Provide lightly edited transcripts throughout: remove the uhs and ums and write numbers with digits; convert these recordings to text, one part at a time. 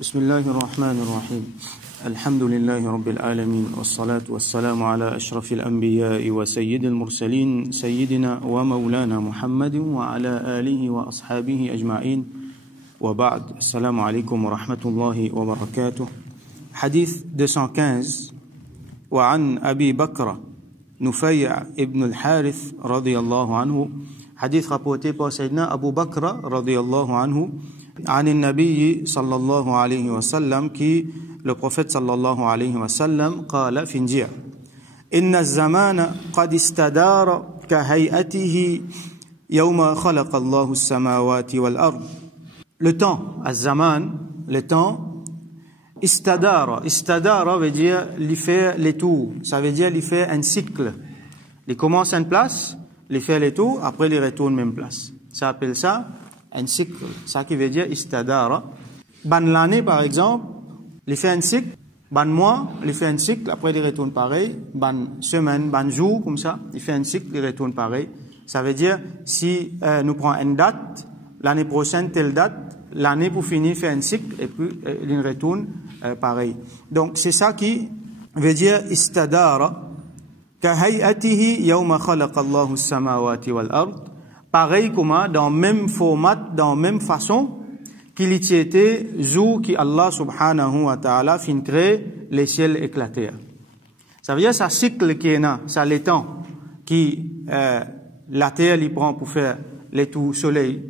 بسم الله الرحمن الرحيم الحمد لله رب العالمين والصلاة والسلام على أشرف الأنبياء وسيد المرسلين سيدنا ومولانا محمد وعلى آله وأصحابه أجمعين وبعد السلام عليكم ورحمة الله وبركاته. حديث 215 وعن أبي بكر نفيع ابن الحارث رضي الله عنه. حديث rapporté par Sayyidina Abu Bakr رضي الله عنه عن النبي صلى الله عليه وسلم qui le prophète صلى الله عليه وسلم قال findir إن الزمان قد استدار كهيئته يوم خلق الله السماوات والأرض. Le temps, الزمان, le temps, istadara veut dire il fait les tours, ça veut dire il fait un cycle. Il commence une place, il fait les tours, après il retourne même place. Ça appelle ça un cycle. Ça qui veut dire istadara. Ban l'année par exemple, il fait un cycle. Ban mois, il fait un cycle, après il retourne pareil. Ban semaine, ban jour, comme ça, il fait un cycle, il retourne pareil. Ça veut dire si nous prenons une date, l'année prochaine telle date, l'année pour finir fait un cycle et puis il retourne pareil. Donc c'est ça qui veut dire istadara kahayatihi yawma khalaqa Allahu as-samawati wal ard. Pareil comme dans même format, dans même façon qu'il y était jour qui Allah subhanahu wa ta'ala fin créer les ciels éclatés. Ça veut dire ça cycle qui est là, ça les temps qui la terre il prend pour faire les tours soleil.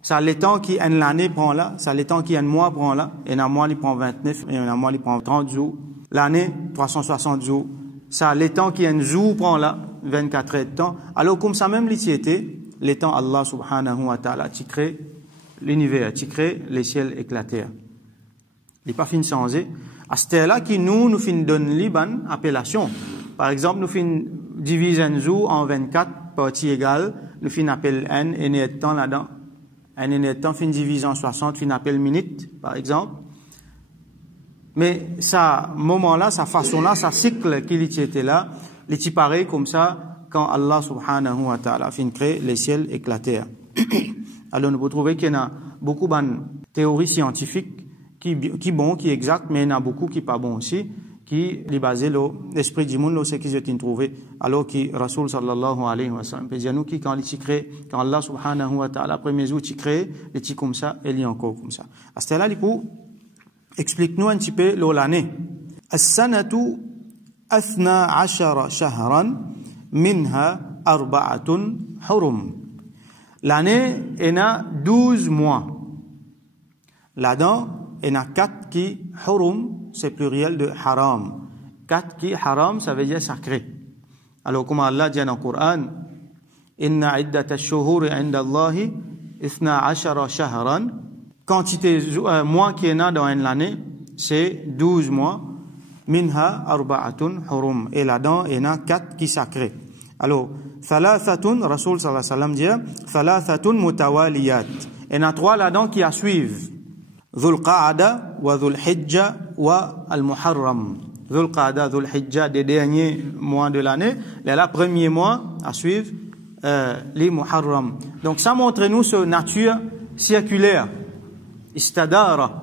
Ça les temps qui une l'année prend là, ça les temps qui un mois prend là, et un mois il prend 29, et un mois il prend 30 jours, l'année 360 jours. Ça les temps qui un jour prend là, 24 heures de temps. Alors comme ça même l'itiété, les temps Allah subhanahu wa ta'ala qui crée l'univers, qui crée les ciels éclatés. Il n'est pas fin changé. À ce là qui nous fin donne liban appellation. Par exemple, nous fin divise un jour en 24 parties égales, nous fin appelle n et net temps là-dedans. Un et net temps fin divise en 60, fin appelle minute, par exemple. Mais ça, moment-là, sa façon-là, sa cycle qu'il était là, il est pareil comme ça quand Allah subhanahu wa ta'ala fin créé les ciels éclatés. Alors nous pouvons trouver qu'il y a beaucoup de théories scientifiques qui bon, qui exact, mais il y en a beaucoup qui pas bon aussi, qui est basé l'esprit du monde, ce qu'ils ont trouvé. Alors que Rasul sallallahu alayhi wa sallam peut dire nous qui quand il crée, quand Allah subhanahu wa ta'ala premier jour il crée, il est comme ça, il est encore comme ça. À ce là, il faut explique-nous un petit peu l'année. As-sanatu 12 shahran minha arba'atun hurum. L'année en a 12 mois. Là-dedans, il y en a 4 qui hurum, c'est pluriel de haram. 4 qui haram, ça veut dire sacré. Alors comme Allah dit dans le Coran, inna iddata ash-shuhuri 'inda Allahi 12 shahran. Quantité mois qui est dans une année, c'est 12 mois. Minha arba'atun hurum. Et là-dedans, il y en a 4 qui sacrés. Alors, thalathatun, Rasul sallallahu alayhi wa sallam dit, thalathatun mutawaliyat. Il y en a 3 là-dedans qui suivent. Dhul Qa'ada wa Dhul Hijja wa Al-Muharram. Dhul Qa'ada, Dhul Hijja, des derniers mois de l'année. Les premiers mois à suivre, les Muharram. Donc ça montre nous cette nature circulaire. Istadara.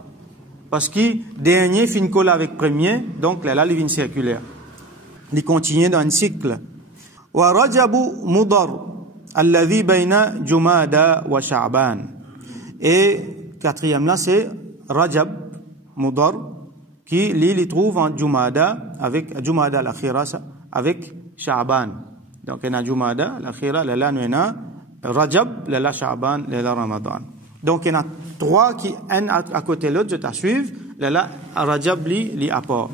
Parce que dernier fin colle avec premier, donc là, il vient circulaire. Il continue dans un cycle. Wa Rajabu Mudar, alladhi bayna Jumada wa Sha'ban. Et quatrième là, c'est Rajab Mudar, qui il trouve en Jumada, avec Jumada al-Akhira, avec Sha'ban. Donc, il y a Jumada al-Akhira, là, il y a Rajab, là, Sha'ban, là, Ramadan. Donc, il y en a 3 qui, un à côté de l'autre, je t'ai suivi. Là, Rajab, li apport.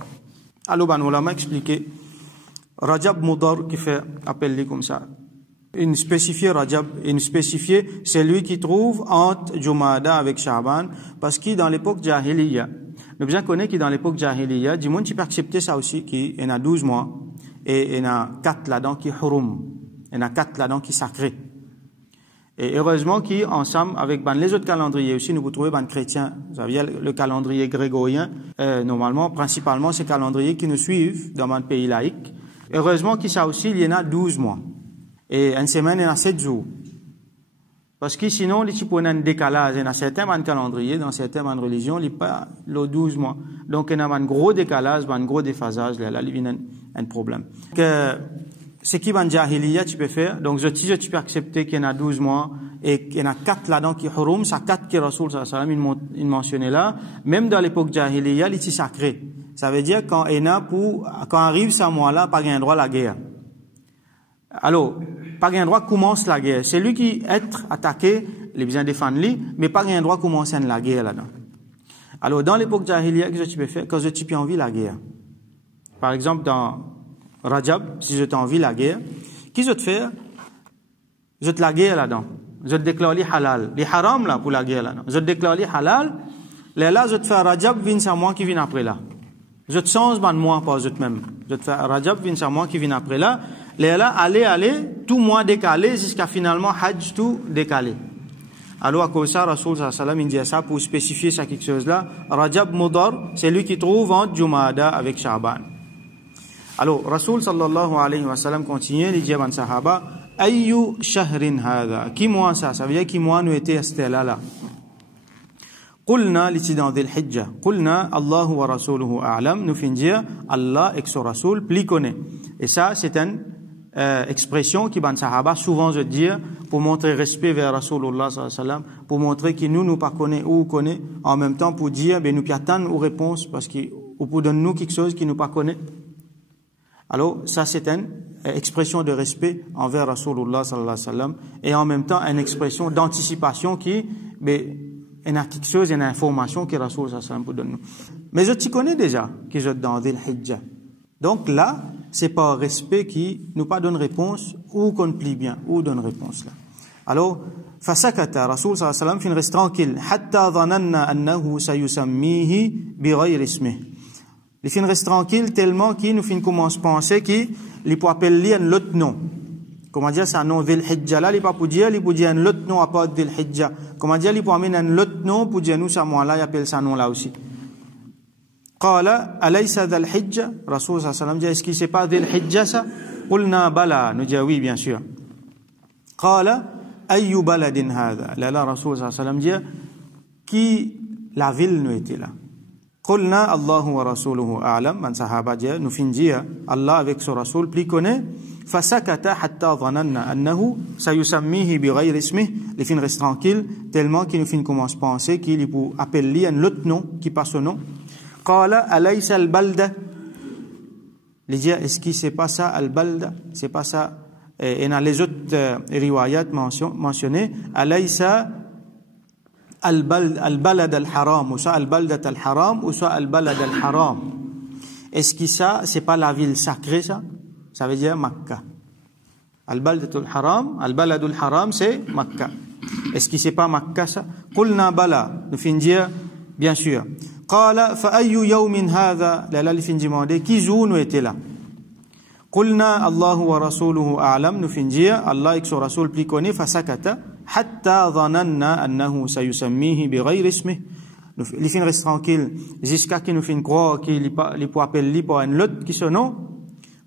Alors, on l'a expliqué. Rajab Mudar, qui fait appel comme ça. Une spécifiée Rajab, une spécifiée, c'est lui qui trouve entre Jumada avec Sha'ban, parce que dans l'époque Jahiliya, nous bien connaître que dans l'époque Jahiliya, du monde qui peut accepter ça aussi, qu'il y en a 12 mois, et il y en a 4 là-dedans qui hurum. Il y en a 4 là-dedans qui sacrés. Et heureusement qu'ensemble, avec les autres calendriers aussi, nous vous trouvez chrétiens. Vous savez, le calendrier grégorien, normalement, principalement, ces calendriers qui nous suivent dans un pays laïque. Heureusement qu'il ça aussi, il y en a 12 mois. Et une semaine, il y en a 7 jours. Parce que sinon, il y a un décalage. Dans certains calendriers, dans certaines religions, il n'y a pas les 12 mois. Donc, il y a un gros décalage, un gros déphasage, là, il y a un problème. Ce qui va en jahiliya, tu peux faire. Donc, tu peux accepter qu'il y en a 12 mois et qu'il y en a 4 là-dedans qui hurum, ça 4 qui Rasoul sallallahu alayhi wa sallam, il mentionnait là. Même dans l'époque jahiliya, il est sacré. Ça veut dire quand arrive ce mois-là, pas gain droit à la guerre. Alors, pas gain droit commence la guerre. C'est lui qui est attaqué, il a besoin de défendre lui, mais pas gain droit commence la guerre là-dedans. Alors, dans l'époque jahiliya, qu'est-ce que tu peux faire? Quand tu peux envie la guerre. Par exemple, dans Rajab, si je t'ai envie la guerre, qu'est-ce que je te fais? Je te la guerre là-dedans. Je te déclare les halal. Les haram là pour la guerre là-dedans. Je te déclare les halal. Là, je te fais Rajab, vient à moi qui vient après là. Je te change ban moi pas je te même. Je te fais Rajab, vient à moi qui vient après là. Là, allez, tout mois décalé jusqu'à finalement Hajj tout décalé. Alors, à cause de ça, Rasoul sallallahu alayhi wa sallam, il dit ça pour spécifier ça quelque chose là. Rajab Mudar, c'est lui qui trouve entre Jumada avec Sha'ban. Alors, Rasoul sallallahu alayhi wa sallam continue, il dit à un sahaba, Ayyu shahrin hadha. Qui mois ça? Ça veut dire qui mois nous était à ce là. Qulna, l'ici dans Dhil Hijja. Qulna, Allahu wa rasuluhu a'lam. Nous finissons dire, Allah et son Rasoul plus connaît. Et ça, c'est une expression qui, ban sahaba, souvent je dis, pour montrer respect vers Rasulullah sallallahu alayhi wa sallam, pour montrer qu'il nous pas connaît ou connaît, en même temps pour dire, ben, nous puis attendre aux réponses, parce qu'il, ou pour donner nous quelque chose qui nous pas connaît. Alors, ça, c'est une expression de respect envers Rasulullah sallallahu alayhi wa sallam, et en même temps, une expression d'anticipation qui, ben, il y a quelque chose, il y a une information que Rasulullah sallallahu alayhi wa sallam peut donner. Mais je t'y connais déjà, que je dans Dhil Hijja. Donc là, c'est par respect qui nous pas donne réponse, ou qu'on plie bien, ou donne réponse là. Alors, fasakata, Rasul sallallahu alayhi wa sallam, fin reste tranquille, hatta dhananna annahu sayusammihi bighayri ismihi. Il fin reste tranquille tellement qu'il nous fin commence à penser qu'il peut appeler un autre nom. Comment dire, c'est un nom Dhil Hijja là, il pas pour dire un autre nom à part Dhil Hijja. Comment dire, il peut amener un autre nom pour dire nous, ça moi là, il appelle ça nom là aussi. Qala, alaysa Dhil Hijja? Rasul sallallahu alayhi wa sallam dit, est-ce qu'il c'est pas Dhil Hijja ça? Qulna bala, nous dit oui, bien sûr. Qala, ayyu baladin hadha? Là, Rasul sallallahu alayhi wa sallam dit, qui la ville nous était là? Qulna Allahu wa rasuluhu a'lam. Man sahaba dit, nous fin dire, Allah avec son Rasul plus connaît. Fasakata hatta dhananna annahu sayusammihi bighayri ismihi. Les fin reste tranquille tellement qu'il nous fin commence à penser qu'il peut appeler un autre nom qui passe au nom. Qala alaysa al-balda. Les dit, est-ce que c'est pas ça al-balda? C'est pas ça. Et dans les autres riwayat mentionnées, alaysa al-balad al-haram, ou soit al-baldat al-haram, ou soit al-balad al-haram. Est-ce que ça, c'est pas la ville sacrée, ça? Ça veut dire Makkah. Al-baldat al-haram, al-balad al-haram, c'est Makkah. Est-ce que c'est pas Makkah, ça? Qulna bala. Nous fin dire, bien sûr. Qala, fa ayyu yawmin hadha? Là, il fin demander, qui jour nous était là? Qulna Allahu wa rasuluhu a'lam. Nous fin dire, Allah et son Rasul plus connaît, fa sakata. Hatta dhananna annahu sayusammihi bighayri ismihi. Les fins restent tranquilles jusqu'à qu'il nous fin croire qu'il peut appeler par un autre qui son nom.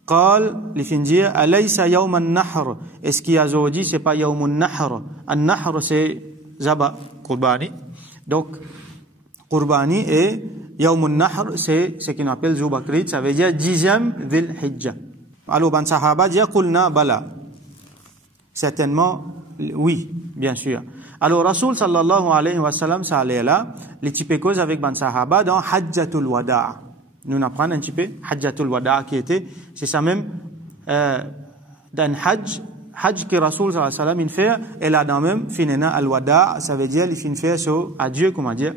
Qal, les fins dire, alaysa yawm an-nahr? Est-ce qu'il y a aujourd'hui, c'est pas yawm an-nahr? An-nahr, c'est zaba, qurbani. Donc, qurbani et yawm an-nahr, c'est ce qu'on appelle Zoubakrit, ça veut dire 10e Dhil Hijja. Alors, ban sahaba dit, qulna bala. Certainement, oui, bien sûr. Alors, Rasul sallallahu alayhi wa sallam, ça allait là, les types causes avec ban sahaba dans Hajjatul Wada'. Nous apprenons un petit peu Hajjatul Wada' qui était, c'est ça même, dans Hajj que Rasul sallallahu alayhi wa sallam, il fait, et là, dans même, finena al-Wada', ça veut dire, il fin fait sur adieu, comment dire,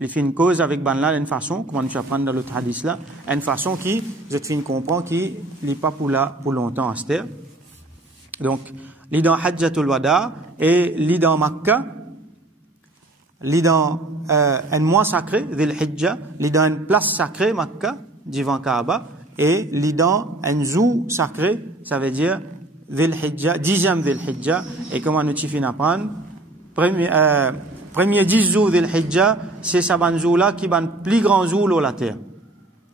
il fait une cause avec ban là, d'une façon, comment nous apprenons dans l'autre hadith là, une façon qui, je te fin comprendre, qui n'est pas pour longtemps à cette terre. Donc, li dans Hajjatul Wada et li dans Makkah, li dans un mois sacré, Dhil Hijja, li dans une place sacrée, Makkah, devant Kaaba, et li dans un zoo sacré, ça veut dire Dhil Hijja, 10e Dhil Hijja, et comment nous t'y fin apprendre, premier 10 jours Dhil Hijja, c'est ça ban zoo là qui ban plus grand zoo sur la terre.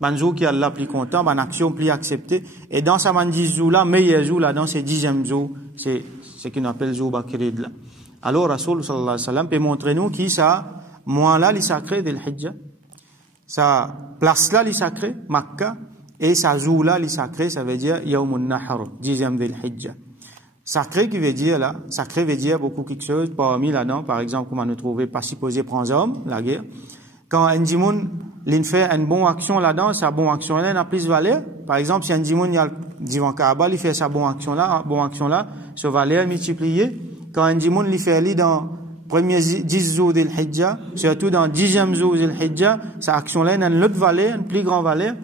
Ban zoo qui est Allah plus content, ban action plus acceptée, et dans sa ban 10 jours là, meilleur zoo là, dans ces 10e zoo, c'est ce qu'on appelle Zoubakrid là. Alors, Rasoul sallallahu alayhi wa sallam peut montrer nous qui ça, mois là, les sacrés de l'Hijja, sa place là, les sacrés, Makkah, et sa jour là, les sacrés, ça veut dire Yawmun Nahr, 10e de l'Hijja. Sacré qui veut dire là, sacré veut dire beaucoup quelque chose, parmi là-dedans, par exemple, comment nous trouver, pas supposé prendre hommes, la guerre. Quand un djimoun, l'in fait une bonne action là-dedans, sa bonne action là, n'a plus valeur. Par exemple, si un djimoun, il y a divan Kaaba, il fait sa bonne action là, sa valeur multipliée. Quand un djimoun, il fait dans premier 10 jours de l'Hijja, surtout dans 10e jour de l'Hijja, sa action là, a une autre valeur, une plus grande valeur.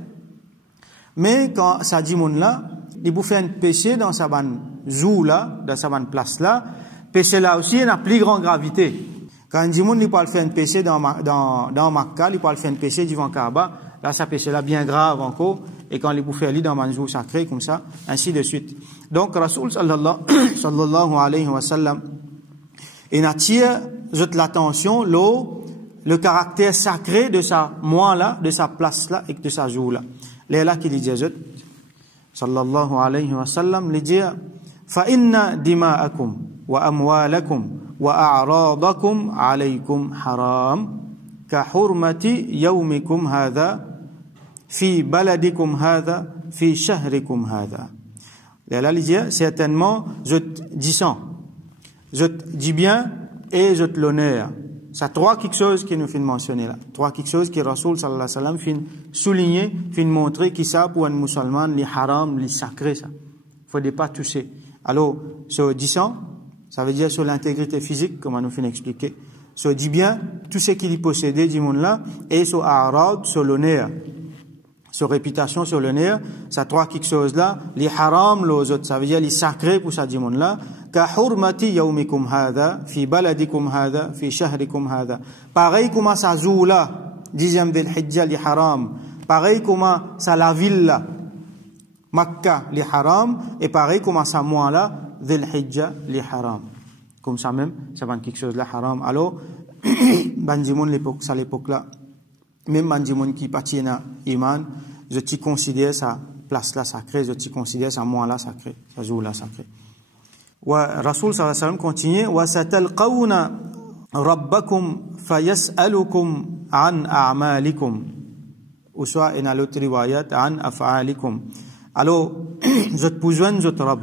Mais quand sa djimoun là, il vous fait un péché dans sa bonne jour là, dans sa bonne place là, péché là aussi, il a plus grande gravité. Quand un djimoun, il peut faire un péché dans Makkah, il peut faire un péché devant Kaaba, là, ça péché là bien grave encore, et quand il peut faire dans un jour sacré, comme ça, ainsi de suite. Donc, Rasoul sallallahu alayhi wa sallam, il attire l'attention, le caractère sacré de sa mois là, de sa place là, et de sa jour là. Les là qui dit, sallallahu alayhi wa sallam, il dit, فَإِنَّ دِمَاءَكُمْ وَأَمْوَالَكُمْ وَأَعْرَاضَكُمْ عَلَيْكُمْ حَرَامٌ كَحُرْمَةِ يَوْمِكُمْ هَذَا فِي بَلَدِكُمْ هَذَا فِي شَهْرِكُمْ هَذَا. Là, il dit, certainement, je dis ça. Je dis bien et je te l'honneur. Ça trois quelque chose qui nous fait mentionner là. Trois quelque chose qui Rasoul sallallahu alayhi wa sallam fait souligner, fait montrer qui ça pour un musulman, les haram, les sacrés, ça. Faut pas toucher. Alors, ce disant, ça veut dire sur l'intégrité physique, comme on nous fait expliquer. Ce dit bien, tout ce qu'il possédait du monde là, et sur arad, sur l'honneur. Sur réputation, sur l'honneur, ça trois quelque chose là, les haram, les autres, ça veut dire les sacrés pour ça du monde là. Ka hurmati yawmikum hadha, fi baladikum hadha, fi shahrikum hadha. Pareil comme ça joue là, 10e de l'Hijja, les haram. Pareil comme ça la ville là, Makkah, les haram, et pareil comme ça mois là, Dhul Hijja, les haram. Comme ça même, ça va quelque chose là, haram. Alors, Bandimoun, l'époque, ça l'époque là, même Bandimoun qui partit à Iman, je t'y considère sa place là sacrée, je t'y considère sa mois là sacré, sa jour là sacré. Wa Rasoul sallallahu alayhi wa sallam continue, wa satalqawna rabbakum fayas'alukum an a'malikum. Ou soit, in a l'autre riwayat, an af'alikum. Alors, je te poujonne, je te robe.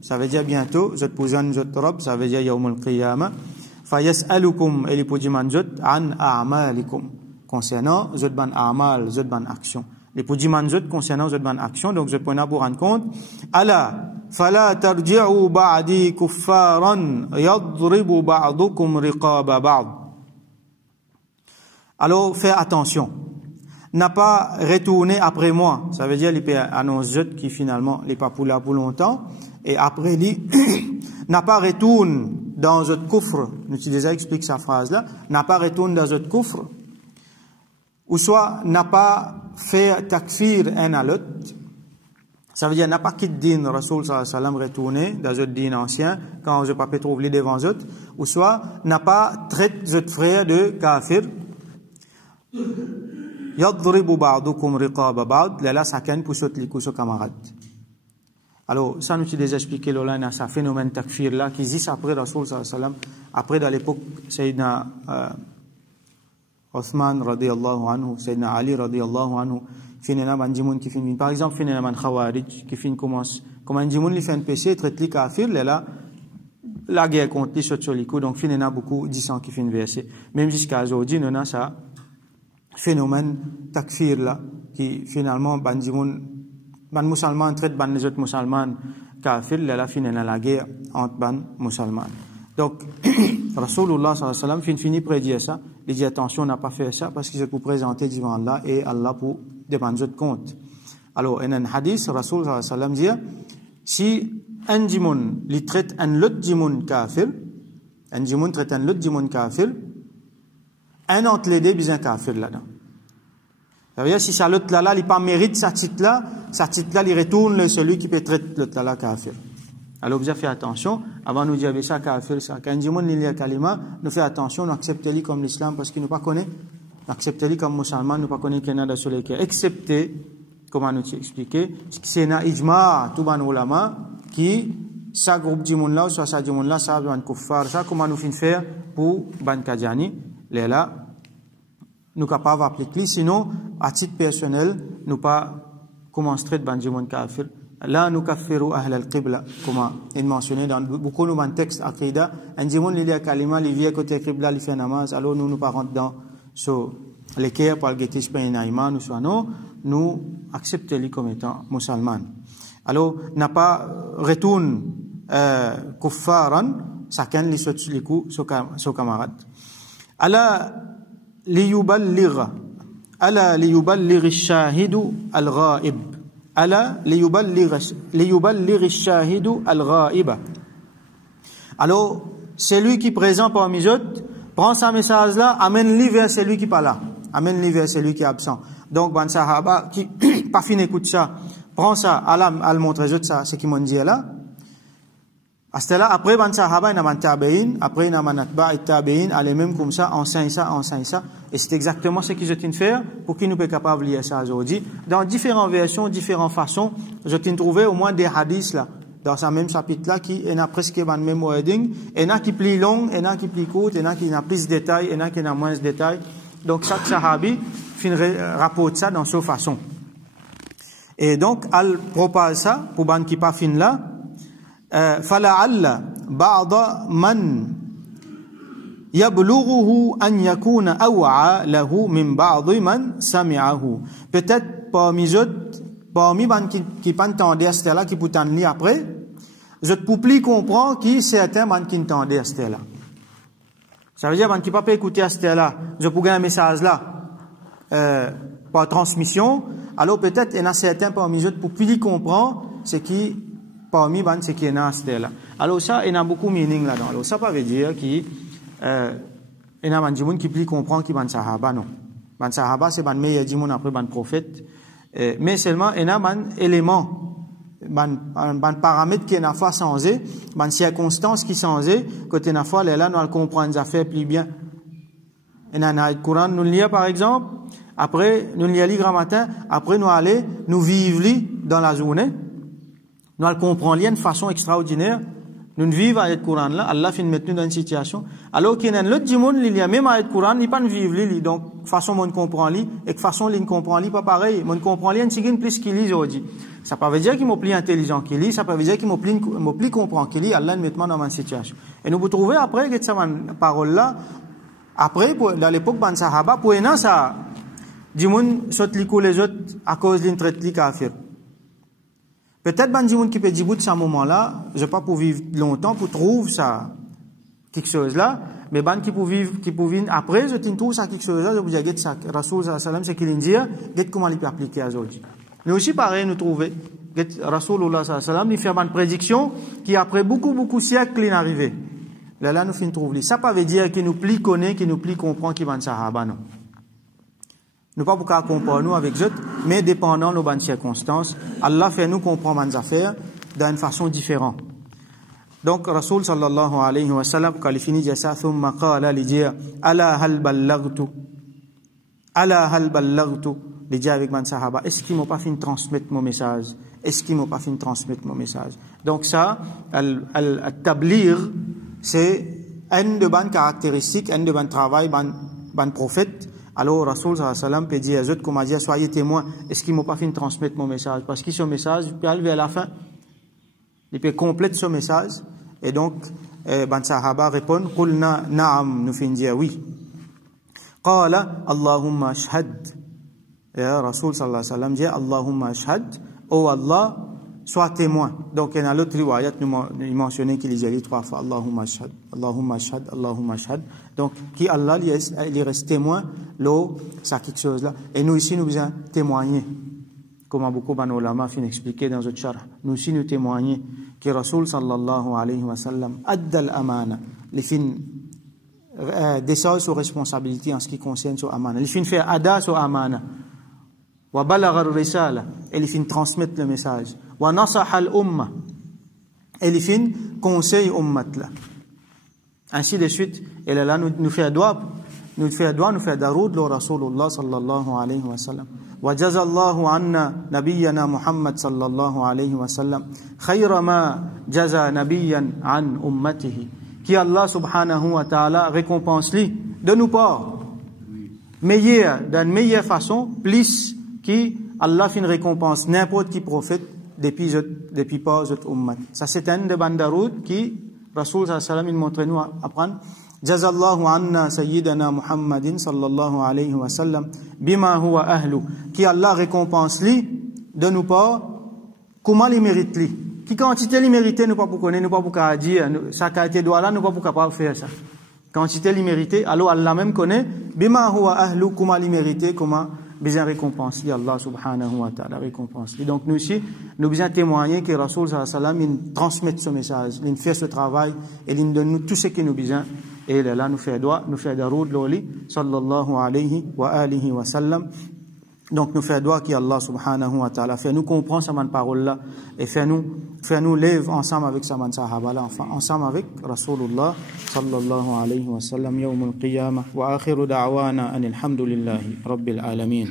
Ça veut dire bientôt, je te poujonne, je te robe, ça veut dire yawm al-qiyamah. Fayas'alukum, et les poujiman jot, an a'malikum. Concernant, je te ban a'mal, je te ban action. Les poujiman jot, concernant, je te ban action, donc je te prends pour rendre compte. Ala, fala tarji'u ba'di kuffaran, yadribu ba'dukum riqaba ba'd. Alors, fais attention. N'a pas retourné après moi. Ça veut dire qu'il annonce qui finalement n'est pas pour là pour longtemps. Et après lui, n'a pas retourné dans ce coffre. Nous avons déjà expliqué sa phrase là. N'a pas retourné dans ce coffre. Ou soit n'a pas fait takfir un à l'autre. Ça veut dire n'a pas quitté din Rasoul sallallahu alayhi wa sallam retourné dans ce din ancien quand je pas pu trouver devant eux. Ou soit n'a pas traité ce frère de kafir. Yadribu ba'dukum riqaba ba'd, là ça ken pour sauter les coups camarades. Alors ça nous a déjà expliqué là dans ce phénomène takfir là qui existe après Rasoul sallallahu alayhi wa sallam, après dans l'époque Sayyidina Othman radiyallahu anhu, Sayyidina Ali radiyallahu anhu, finina bandimoun qui finit par exemple finina man khawarij qui finit commence comme un djimoun li fait un péché traite les kafir là la guerre contre les sur les coups, donc finina beaucoup disant qui finit verser même jusqu'à aujourd'hui nous a ça phénomène takfir là qui finalement ban musulman traite ban les autres musulmans kafir là finit la guerre entre ban musulmans. Donc Rasulullah sallallahu alayhi wa sallam finit prédire ça, il dit attention on n'a pas fait ça parce que c'est pour présenter devant Allah et Allah pour demander de compte. Alors en un hadith Rasul sallallahu alayhi wa sallam dit si un djimoun li traite un autre djimoun kafir, un djimoun traite un autre djimoun kafir, un entre les deux besoin kafir là-dedans. Ça veut dire si ça l'autre là, il pas mérite sa titre là, il retourne celui qui peut traiter l'autre là kafir. Alors vous avez fait attention, avant nous dire ça kafir, ça. Quand on dit le kalima, nous fait attention, nous acceptons-les comme l'islam parce qu'il nous pas connaît, nous acceptons-les comme musulmans, nous pas connaît qu'il y en a sur les cas, excepté, comment nous expliqué, c'est un ijma, tout ban ulama, qui ça groupe dimoun là, soit ça dimoun là, ça ban kuffar, ça comment nous fin faire pour ban Kadjani, les là, nous capables d'appliquer, sinon, à titre personnel, nous pas commencer de ban dimoun kafir. Là, nous kaffiru ahl al-qibla, comme il mentionné dans beaucoup de textes aqida, un dimoun li a kalima, li vient côté qibla, li fait namaz, alors nous pas rentrer dans so l'équerre par le guetis peinaïman, nous soit non, nous acceptons-les comme étant musulmans. Alors, n'a pas retourne kuffaran, chacun les saute les coups, son camarade. Ala liyuballigh ash-shahidu al-ghaib. Ala liyuballigh ash-shahidu al-ghaiba. Alors, celui qui est présent parmi eux, prend sa message là, amène-le vers celui qui n'est pas là. Amène-le vers celui qui est absent. Donc, ban sahaba, qui pas fini écoute ça, prends ça, à le montrer, ça, ce qu'ils m'ont dit là. À ce là, après, ban sahaba, il y a un tabein, après, il y a un atba et tabein, allez même comme ça, enseigne ça. Et c'est exactement ce qu'ils ont fait pour qu'ils nous soient capables de lire ça aujourd'hui. Dans différentes versions, différentes façons, j'ai trouvé au moins des hadiths là, dans ce même chapitre là, qui en a presque le même wording, il y en a qui plus long, il y en a qui plus court, il y en a qui a plus de détails, il y en a qui a moins de détails. Donc, chaque sahabi rapporte ça dans sa façon. Et donc, elle propose ça, pour ban qui pas fin là, فَلَعَلَّ بَعْضَ مَنْ يَبْلُغُهُ أَنْ يَكُونَ أَوْعَى لَهُ مِنْ بَعْضِ مَنْ سَمِعَهُ. Peut-être parmi eux, parmi ban qui pas entendu à ce là, qui peut en lire après, je peux plus comprendre qui certains ban qui entendu à ce là. Ça veut dire ban qui pas écouter à ce là, je peux gagner un message là, par transmission, alors peut-être il y en a certains parmi eux pour plus comprendre ce qui parmi ban ce qui est dans ce là. Alors ça il y a beaucoup de meaning là-dedans. Alors ça pas veut dire qu'il y a ban djimoun qui plus comprend qui ban sahaba non. Ban sahaba c'est ban meilleur djimoun après ban prophète, mais seulement il y a ban élément, ban paramètre qui est na fois changé, ban circonstance qui changé, côté na fois là nous comprendre les affaires plus bien. Et dans le Coran nous lire par exemple, après nous lire le grand matin, après nous aller nous vivre dans la journée. Nous le comprenons de façon extraordinaire. Nous vivons avec le Coran là. Allah fait mettre nous dans une situation. Alors qu'il y a un autre monde, il y a même avec le Coran, il n'y a pas de vivre. Donc, façon, on comprend lui, et que façon, il ne comprend pas pareil. On comprend lui, il y a plus qu'il lit aujourd'hui. Ça ne veut pas dire qu'il est plus intelligent qu'il lit, ça ne veut pas dire qu'il est plus comprend qu'il lit. Allah met dans une situation. Et nous vous trouvez après, cette parole là, après, dans l'époque, ban sahaba, pour un an, ça, du monde saute les autres à cause d'une traite li kafir. Peut-être ban djimoun qui peut dire de ce moment-là, je pas pour vivre longtemps pour trouver ça quelque chose là, mais ban qui pour vivre après, je trouve ça quelque chose là, je vous dis ça Rasoul sallallahu alayhi wa sallam c'est qu'il dit, get comment il peut appliquer aujourd'hui. Mais aussi pareil nous trouver Rasoul sallallahu alayhi wa sallam il fait une prédiction qui après beaucoup siècles il est arrivé. Là nous fin trouver. Ça pas veut dire qu'il nous plie connaît, qu'il nous plie comprend qui ban sahaba non. Nous pas beaucoup comparer nous avec eux, mais dépendant de nos bonnes circonstances, Allah fait nous comprendre nos affaires d'une façon différente. Donc, Rasoul sallallahu alayhi wa sallam, quand il finit de dire ça, thumma qala li dire, ala hal ballaghtu, il dit avec man sahaba, est-ce qu'ils m'ont pas fait transmettre mon message? Est-ce qu'ils m'ont pas fait transmettre mon message? Donc ça, al-tablir, c'est une de bonnes caractéristiques, une de bonnes travail, ban prophète. Alors, Rasoul sallallahu alayhi wa sallam peut dire à eux, comme dire, soyez témoins, est-ce qu'ils m'ont pas fait transmettre mon message? Parce que ce message, il peut aller à la fin, il peut compléter ce message, et donc, ban sahaba répond, qulna na'am, nous fin dire oui. Qala, Allahumma ashhad. Et Rasoul sallallahu alayhi wa sallam dit, Allahumma ashhad, oh Allah, sois témoin. Donc, il y a l'autre riwayat, il mentionnait qu'il y a 3 fois, Allahumma ashhad, Allahumma ashhad, Allahumma ashhad. Donc, qui Allah, il reste témoin, l'eau, ça quelque chose là. Et nous ici, nous besoin témoigner. Comme beaucoup de ulama fin expliqué dans notre charh. Nous ici, nous témoigner que Rasoul sallallahu alayhi wa sallam, addal amana, les fin, descend sur responsabilité en ce qui concerne sur amana. Les fin fait ada sur amana. Wa balagha ar-risala, et les fin transmettre le message. Wa nasaha al-umma, et les fin conseil ummat là. Ainsi de suite, et là nous fait doigt, nous fait daroud le Rasulullah sallallahu alayhi wa sallam. وجزى الله عنا نبينا محمد صلى الله عليه وسلم خير ما جزى نبيا عن أمته. Qui Allah subhanahu wa ta'ala récompense lui de nous part meilleur, d'une meilleure façon, plus qui Allah fait une récompense n'importe qui prophète depuis pas cette ummat. Ça c'est un de bandaroud qui Rasul sallallahu alayhi wa sallam il montre nous apprendre. Jazallahu anna sayyidana Muhammadin sallallahu alayhi wa sallam bima huwa ahlu. Qui Allah récompense lui de nous part comment il mérite lui. Qui quantité il mérite nous pas pour connaître, nous pas pour dire sa qualité doit là nous pas pour capable faire ça. Quantité il mérite alors Allah même connaît bima huwa ahlu comment il mérite comment besoin récompense Allah subhanahu wa ta'ala récompense. Et donc nous aussi nous besoin témoigner que Rasul sallallahu alayhi wa sallam il transmet ce message, il fait ce travail et il donne nous tout ce que nous besoin et là nous fait droit, nous fait daroud loli sallallahu alayhi wa alihi wa sallam. Donc nous fait droit qu'Allah subhanahu wa ta'ala fait nous comprendre sa parole là et fait nous lève ensemble avec sa sahaba là enfin ensemble avec Rasulullah sallallahu alayhi wa sallam yawm al-qiyamah wa akhiru da'wana anil hamdulillahi rabbil alamin.